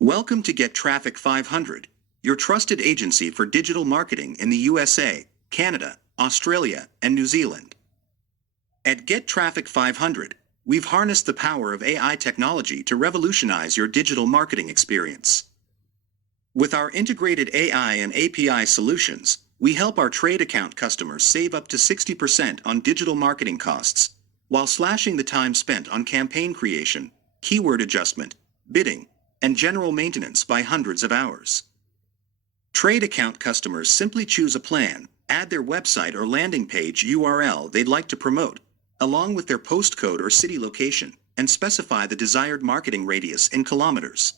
Welcome to Get Traffic 500, your trusted agency for digital marketing in the USA, Canada, Australia, and New Zealand. At Get Traffic 500, we've harnessed the power of AI technology to revolutionize your digital marketing experience. With our integrated AI and API solutions, we help our trade account customers save up to 60% on digital marketing costs, while slashing the time spent on campaign creation, keyword adjustment, bidding, and general maintenance by hundreds of hours. Trade account customers simply choose a plan, add their website or landing page URL they'd like to promote, along with their postcode or city location, and specify the desired marketing radius in kilometers.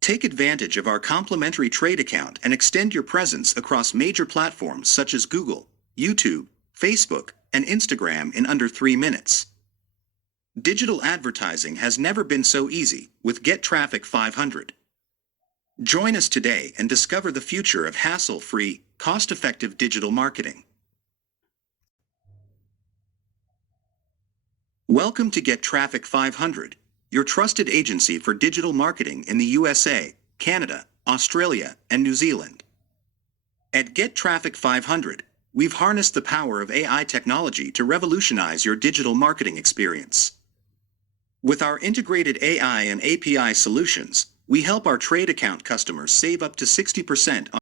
Take advantage of our complimentary trade account and extend your presence across major platforms such as Google, YouTube, Facebook, and Instagram in under 3 minutes. Digital advertising has never been so easy with Get Traffic 500. Join us today and discover the future of hassle-free, cost-effective digital marketing. Welcome to Get Traffic 500, your trusted agency for digital marketing in the USA, Canada, Australia, and New Zealand. At Get Traffic 500, we've harnessed the power of AI technology to revolutionize your digital marketing experience. With our integrated AI and API solutions, we help our trade account customers save up to 60% on